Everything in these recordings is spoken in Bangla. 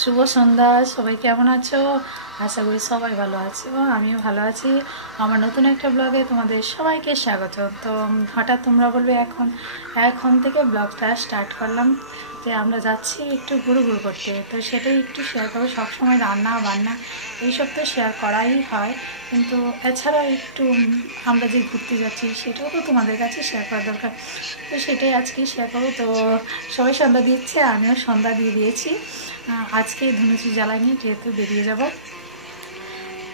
শুভ সন্ধ্যা। সবাই কেমন আছো? আশা করি সবাই ভালো আছো, আমিও ভালো আছি। আমার নতুন একটা ব্লগে তোমাদের সবাইকে স্বাগত। তো হঠাৎ তোমরা বলবে এখন থেকে ব্লগটা স্টার্ট করলাম যে আমরা যাচ্ছি একটু ঘুরু করতে, তো সেটাই একটু শেয়ার করবো। সবসময় রান্না বান্না এইসব তো শেয়ার করাই হয়, কিন্তু এছাড়া একটু আমরা যে ঘুরতে যাচ্ছি সেটাও তো তোমাদের কাছে শেয়ার করা দরকার, তো সেটাই আজকে শেয়ার করবো। তো সবাই সন্ধ্যা দিচ্ছে, আমিও সন্ধ্যা দিয়ে দিয়েছি। আজকে ধনুচি জ্বালানি যেহেতু বেরিয়ে যাব,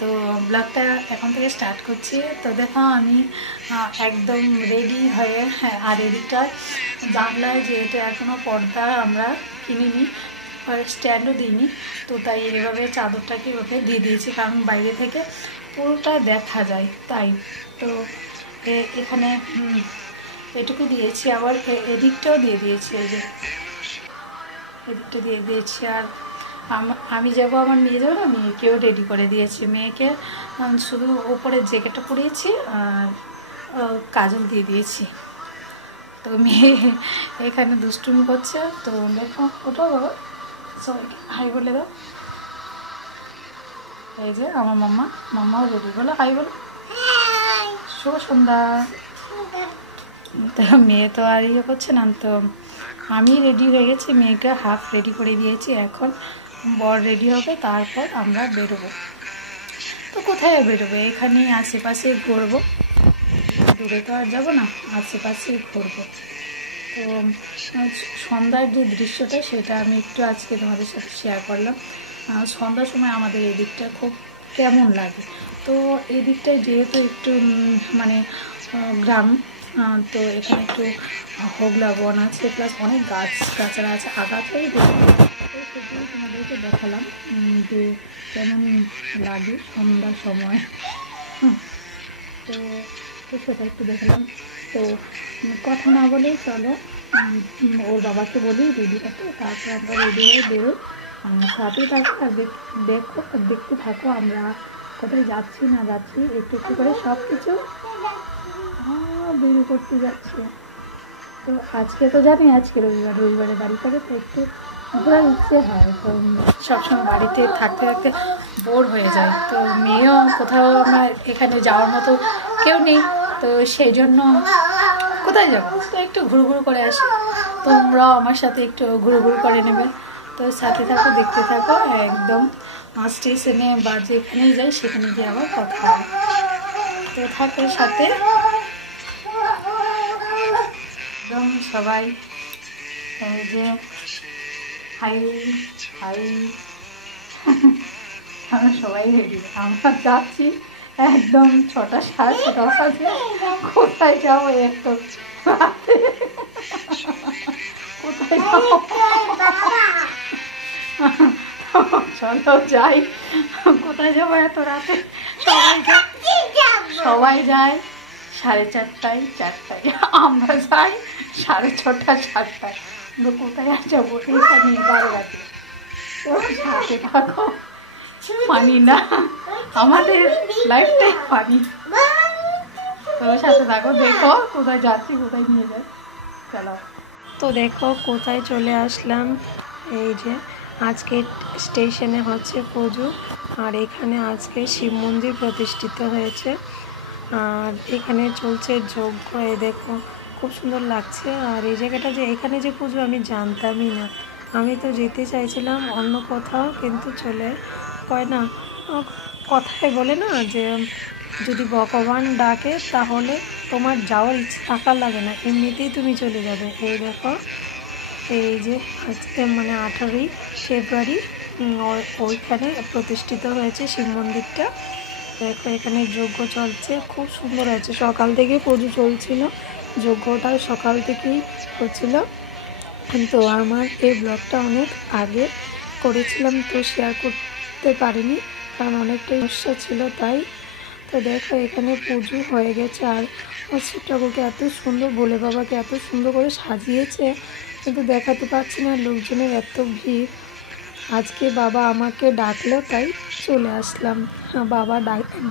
তো ব্লগটা এখন থেকে স্টার্ট করছি। তো দেখো আমি একদম রেডি হয়ে, আর এদিকটার জানলায় যেহেতু এখনও পর্দা আমরা কিনিনি, স্ট্যান্ডও দিইনি, তো তাই এভাবে চাদরটাকে ওকে দিয়ে দিয়েছি, কারণ বাইরে থেকে পুরোটা দেখা যায় তাই। তো এখানে এটুকু দিয়েছি, আবার এদিকটাও দিয়ে দিয়েছি, এই যে এদিকটা দিয়ে দিয়েছি। আর আমি যাবো, আমার মেয়ে যাবো না, মেয়েকেও রেডি করে দিয়েছি। মেয়েকে শুধু ওপরে জ্যাকেটটা পরিয়েছি আর কাজল দিয়ে দিয়েছি। তো মেয়ে এখানে দুষ্টুমি করছে, তো দেখো ওটাও বাবা সবাইকে হাই বলে দাও। এই যে আমার মাম্মাও রেডি, বলো হাই বলো, শুভ সন্ধ্যা। তো মেয়ে তো আর ইয়ে করছে না, তো আমি রেডি হয়ে গেছি, মেয়েকে হাফ রেডি করে দিয়েছি। এখন বর রেডি হবে, তারপর আমরা বেরোবো। তো কোথায় বেরোবো? এখানেই আশেপাশে ঘুরবো, দূরে তো আর যাবো না, আশেপাশে ঘুরবো। তো সন্ধ্যার যে দৃশ্যটা সেটা আমি একটু আজকে তোমাদের সাথে শেয়ার করলাম। সন্ধ্যার সময় আমাদের এই দিকটা খুব কেমন লাগে। তো এই দিকটায় যেহেতু একটু মানে গ্রাম, তো এখানে একটু হোগলা বন আছে, প্লাস অনেক গাছগাছড়া আছে, আগাছাই দেখি। তো সেটাই তোমাদেরকে দেখালাম যে কেমন লাগে সন্ধ্যার সময়। তো সেটা একটু দেখালাম। তো কথা না বলেই চলো ওর বাবাকে বলি রেডি থাকো, তারপর আমরা রেডি হয়ে বেরোই। সাথেই থাকো আর দেখো, দেখতে থাকো আমরা কোথায় যাচ্ছি না যাচ্ছি, একটু একটু করে সব কিছু বেরিয়ে করতে যাচ্ছে। তো আজকে তো জানি আজকে রবিবারে বাড়ি করে, তো একটু ঘোরার ইচ্ছে হয়। তো সবসময় বাড়িতে থাকতে থাকতে বোর হয়ে যায়, তো মেয়েও কোথাও আমার এখানে যাওয়ার মতো কেউ নেই, তো সেই জন্য কোথায় যাবো, তো একটু ঘুরু করে আসি। তোমরাও আমার সাথে একটু ঘুরু করে নেবে। তো সাথে থাকো, দেখতে থাকো একদম স্টেশনে বা যেখানেই যাই সেখানে গিয়ে আবার কথা হয়। তো থাকো সাথে একদম সবাই। এই যে হাই হাই আমরা সবাই রেডি, আমরা যাচ্ছি একদম 6টা 6:30 বাজে। কোথায় যাবো একটু রাতে, কোথায় যাবো? চলো যাই, কোথায় যাবো এত রাতে? সবাই যায় 4:30টায় 4টায়, আমরা যাই 6:30 7টায়। কিন্তু কোথায় আর যাবো এইখানে 12 রাতে? তো সাথে থাকো, ফানি না আমাদের লাইফটাই ফানি। তো সাথে থাকো, দেখো কোথায় যাচ্ছি, কোথায় নিয়ে যায়। চলো। তো দেখো কোথায় চলে আসলাম। এই যে আজকে স্টেশনে হচ্ছে পুজো, আর এখানে আজকে শিব মন্দির প্রতিষ্ঠিত হয়েছে, আর এখানে চলছে যজ্ঞ। এই দেখো খুব সুন্দর লাগছে। আর এই জায়গাটা যে এখানে যে পুজো আমি জানতামই না, আমি তো যেতে চাইছিলাম অন্য কোথাও, কিন্তু চলে কয় না, কথায় বলে না যে যদি ভগবান ডাকে তাহলে তোমার যাওয়ার ইচ্ছে থাকার লাগে না, এমনিতেই তুমি চলে যাবে। এই দেখো এই যে আজকে মানে 18ই ফেব্রুয়ারি ওইখানে প্রতিষ্ঠিত হয়েছে শিব মন্দিরটা। দেখো এখানে যজ্ঞ চলছে, খুব সুন্দর হয়েছে। সকাল থেকে পুজো চলছিল, যজ্ঞটা সকাল থেকেই হচ্ছিল। কিন্তু আমার এই ব্লগটা অনেক আগে করেছিলাম, তো শেয়ার করতে পারিনি কারণ অনেকটা সমস্যা ছিল তাই। তো দেখো এখানে পুজো হয়ে গেছে, আর শিব ঠাকুরকে এত সুন্দর, ভোলে বাবাকে এত সুন্দর করে সাজিয়েছে, কিন্তু দেখাতে পারছি না, লোকজনের এত ভিড়। আজকে বাবা আমাকে ডাকলো তাই চলে আসলাম, বাবা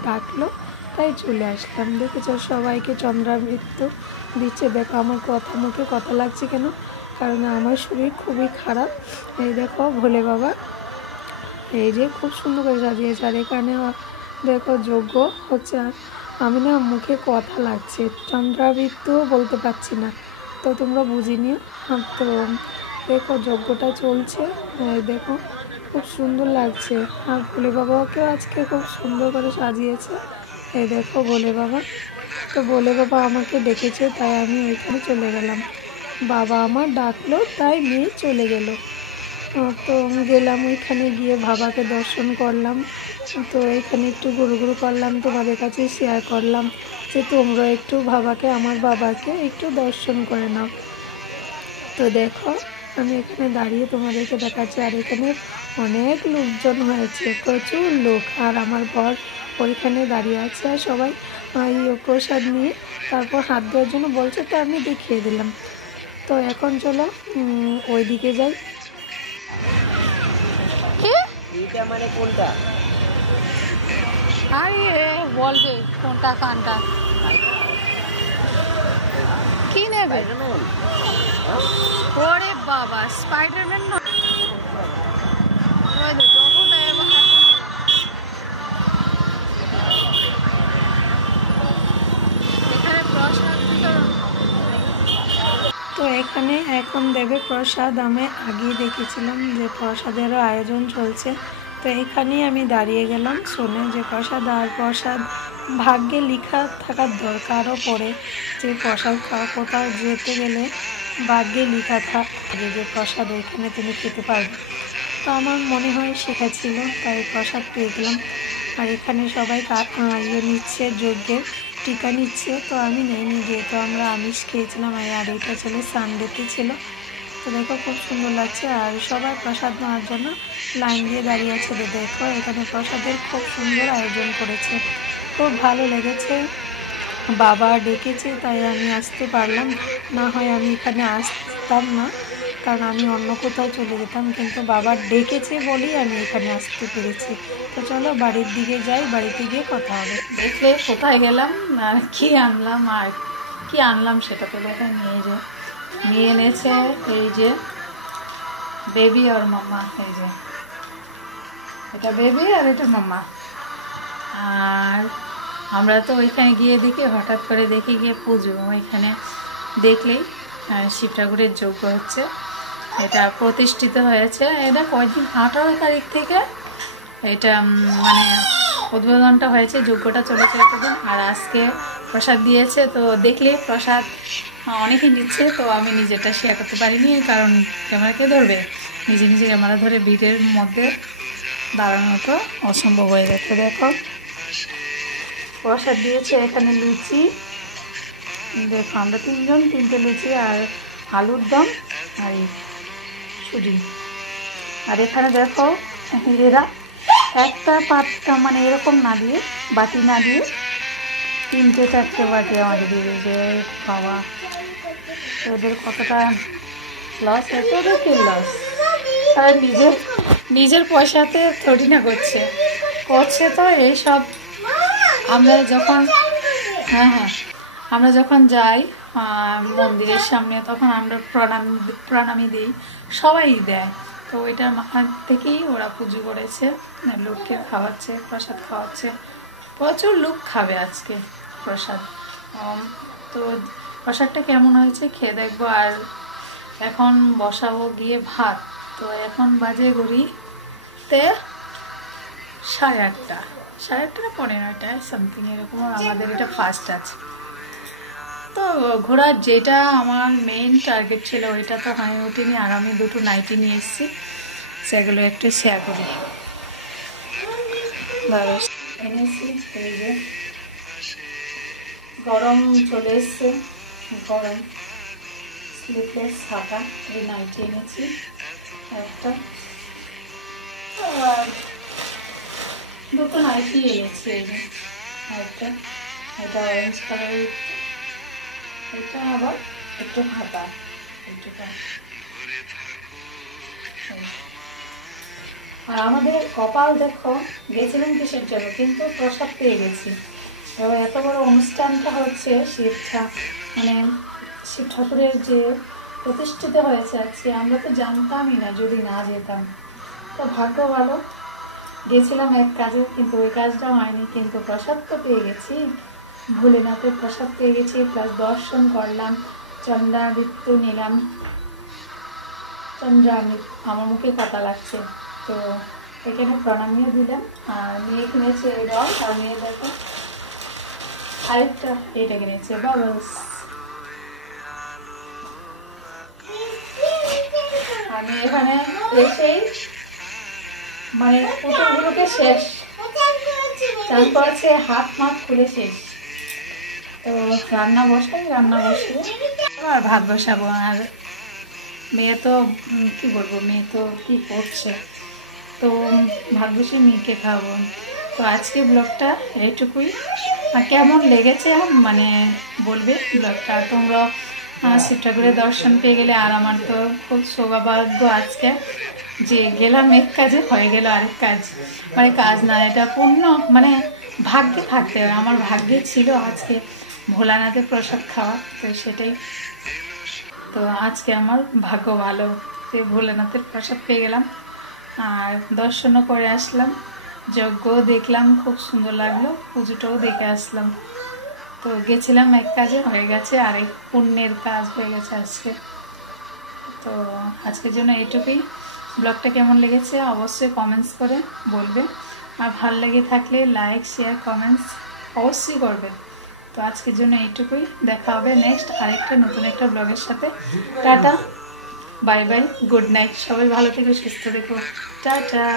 ডাকলো তাই চলে আসলাম। দেখেছ সবাইকে চন্দ্রামৃত্যু দিচ্ছে। দেখো আমার মুখে কথা লাগছে কেন, কারণ আমার শরীর খুবই খারাপ। এই দেখো ভোলে বাবা এই যে খুব সুন্দর করে সাজিয়েছে। আর এখানে দেখো যজ্ঞ হচ্ছে। আর আমি না মুখে কথা লাগছে, চন্দ্রাবৃত্তও বলতে পারছি না, তো তোমরা বুঝে নিও। তো দেখো যজ্ঞটা চলছে, দেখো খুব সুন্দর লাগছে। আর ভোলে বাবাকেও আজকে খুব সুন্দর করে সাজিয়েছে। এই দেখো ভোলে বাবা। তো ভোলে বাবা আমাকে ডেকেছে, তাই আমি ওইখানে চলে গেলাম। বাবা আমার ডাকলো, তাই মেয়ে চলে গেল। তো গেলাম ওইখানে, গিয়ে বাবাকে দর্শন করলাম। তো এখানে একটু ঘুরু ঘুরু করলাম, তোমাদের কাছে শেয়ার করলাম যে তোমরা একটু আমার বাবাকে একটু দর্শন করে নাও। তো দেখো আমি এখানে দাঁড়িয়ে তোমাদেরকে দেখাচ্ছি। আর এখানে অনেক লোকজন হয়েছে, প্রচুর লোক। আর আমার বর ওইখানে দাঁড়িয়ে আছে, আর সবাই প্রসাদ নিয়ে তারপর হাত দেওয়ার জন্য বলছে, তো আমি দেখিয়ে দিলাম। তো এখন চলো ওই দিকে যাই। এইটা মানে কোনটা? আরে বলবে কোনটা কানটা কি নেবে? ওরে বাবা, স্পাইডারম্যান না, এখানে প্রসাদ বিতরণ। তো এখানে এখন দেবে প্রসাদ। আমি আগেই দেখেছিলাম যে প্রসাদেরও আয়োজন চলছে। তো এখানেই আমি দাঁড়িয়ে গেলাম শুনে যে প্রসাদ। আর প্রসাদ ভাগ্যে লেখা থাকার দরকারও পড়ে, যে প্রসাদ খাওয়া কোথাও যেতে গেলে ভাগ্যে লেখা থাকে যে প্রসাদ ওইখানে তুমি খেতে পারবে। তো আমার মনে হয় শেখা ছিল, তাই প্রসাদ পেয়ে গেলাম। আর এখানে সবাই নিচ্ছে, যজ্ঞের টিকা নিচ্ছে। তো আমি নেইনি, যেহেতু আমরা আমিষ খেয়েছিলাম। আর এটা ছিল সানডেতে ছিল। তো দেখো খুব সুন্দর লাগছে। আর সবাই প্রসাদ নেওয়ার জন্য লাইন দিয়ে দাঁড়িয়ে আছে। দেখো এখানে প্রসাদের খুব সুন্দর আয়োজন করেছে, খুব ভালো লেগেছে। বাবা ডেকেছে তাই আমি আসতে পারলাম, না হয় আমি এখানে আসতাম না, কারণ আমি অন্য কোথাও চলে যেতাম। কিন্তু বাবা ডেকেছে বলেই আমি এখানে আসতে পেরেছি। তো চলো বাড়ির দিকে যাই, বাড়িতে গিয়ে কথা হবে। দেখলে কোথায় গেলাম আর কি আনলাম, আর কি আনলাম সেটা তো দেখে নিয়ে এনেছে। এই যে বেবি আর মাম্মা, এই যে এটা বেবি আর এটা মাম্মা। আর আমরা তো ওইখানে গিয়ে দেখি, হঠাৎ করে দেখি গিয়ে পুজো। ওইখানে দেখলেই শিব ঠাকুরের যজ্ঞ হচ্ছে, এটা প্রতিষ্ঠিত হয়েছে। এটা কয়দিন, 18 তারিখ থেকে এটা মানে উদ্বোধনটা হয়েছে, যজ্ঞটা চলেছে এতদিন। আর আজকে প্রসাদ দিয়েছে। তো দেখলে প্রসাদ অনেকেই দিচ্ছে, তো আমি নিজেরটা শেয়ার করতে পারিনি, কারণ ক্যামেরাকে ধরবে, নিজে নিজে ক্যামেরা ধরে ভিড়ের মধ্যে দাঁড়ানো তো অসম্ভব হয়ে যাচ্ছে। দেখো প্রসাদ দিয়েছে, এখানে লুচি, দেখো আমরা 3টে লুচি আর আলুর দম আর সুজি। আর এখানে দেখো এরা একটা পাত্তা মানে এরকম না দিয়ে, বাটি না দিয়ে 3-4টে বাটি আমাদের দিয়ে দিয়েছে। বাবা, ওদের কতটা লস হয়েছে, ওদের কি লস। তারা নিজের পয়সাতে থরি না করছে তো এইসব। আমরা যখন আমরা যখন যাই মন্দিরের সামনে, তখন আমরা প্রণামী দিই, সবাই দেয়। তো ওইটার মাথার থেকেই ওরা পুজো করেছে, লোককে খাওয়াচ্ছে, প্রসাদ খাওয়াচ্ছে। প্রচুর লোক খাবে আজকে প্রসাদ। তো প্রসাদটা কেমন হয়েছে খেয়ে দেখবো। আর এখন বসাবো গিয়ে ভাত। তো এখন বাজে ঘড়িতে 8:30, 8:30 পৌনে 9টায় সামথিং এরকম। আমাদের এটা ফার্স্ট আছে। তো ঘোরার যেটা আমার মেইন টার্গেট ছিল ওইটা তো হয়ে ওঠেনি। আর আমি 2টো নাইটি নিয়ে এসেছি, সেগুলো একটু শেয়ার করি। এনেছি এই যে গরম চলে এসছে, গরম স্লিপলেস ছাতা, এই নাইটি এনেছি একটা। আর 2টো নাইটি এনেছি, এই যে একটা, এটা অরেঞ্জ কালারের, এটা আবার একটু হাতা, এইটুকু। আর আমাদের কপাল দেখো, গেছিলাম কিসের জন্য, কিন্তু প্রসাদ পেয়ে গেছি। এবার এত বড় অনুষ্ঠানটা হচ্ছে মানে শিব ঠাকুরের যে প্রতিষ্ঠিত হয়েছে আজকে, আমরা তো জানতামই না যদি না যেতাম। তো ভাগ্য ভালো, গেছিলাম এক কাজে, কিন্তু ওই কাজটা হয়নি, কিন্তু প্রসাদ তো পেয়ে গেছি, ভোলেনাথের প্রসাদ পেয়ে গেছি, প্লাস দর্শন করলাম, চন্দ্রাবৃত্ত নিলাম। চন্দ্রামৃত আমার মুখে কাটা লাগছে, তো এখানে প্রণামীও দিলাম। আর মেয়ে কিনেছে এই রং, আর মেয়ে দেখো আরেকটা এটা কিনেছে বাবলস। আমি এখানে এসেই মানে পুতুলগুলোকে শেষ, চান করেছে, হাত মাত খুলে শেষ। তো রান্না বসাই, রান্না বসিয়ে আর ভাত বসাবো। আর মেয়ে তো কি বলবো, মেয়ে তো কি করছে, তো ভাত বসে মেয়েকে খাবো। তো আজকে ব্লগটা এইটুকুই। আর কেমন লেগেছে মানে বলবে ব্লগটা। তোমরা শিব ঠাকুরের দর্শন পেয়ে গেলে, আর আমার তো খুব সৌভাগ্য আজকে যে গেলাম এক কাজে, হয়ে গেল আরেক কাজ। মানে কাজ না, এটা পূর্ণ মানে ভাগ্যে থাকতে হবে। আমার ভাগ্যে ছিল আজকে ভোলানাথের প্রসাদ খাওয়া, তো সেটাই। তো আজকে আমার ভাগ্য ভালো, ভোলানাথের প্রসাদ পেয়ে গেলাম। আর দর্শনও করে আসলাম, যজ্ঞ দেখলাম, খুব সুন্দর লাগলো, পুজোটাও দেখে আসলাম। তো গেছিলাম এক কাজে, হয়ে গেছে আরেক পুণ্যের কাজ হয়ে গেছে আজকে। তো আজকের জন্য এইটুকুই। ব্লগটা কেমন লেগেছে অবশ্যই কমেন্টস করে বলবে, আর ভালো লেগে থাকলে লাইক শেয়ার কমেন্টস অবশ্যই করবে। তো আজকের জন্য এইটুকুই, দেখা হবে নেক্সট আরেকটা নতুন একটা ব্লগের সাথে। Tata, bye bye, good night, সবাই ভালো থেকো, সুস্থ থেকো, টাটা।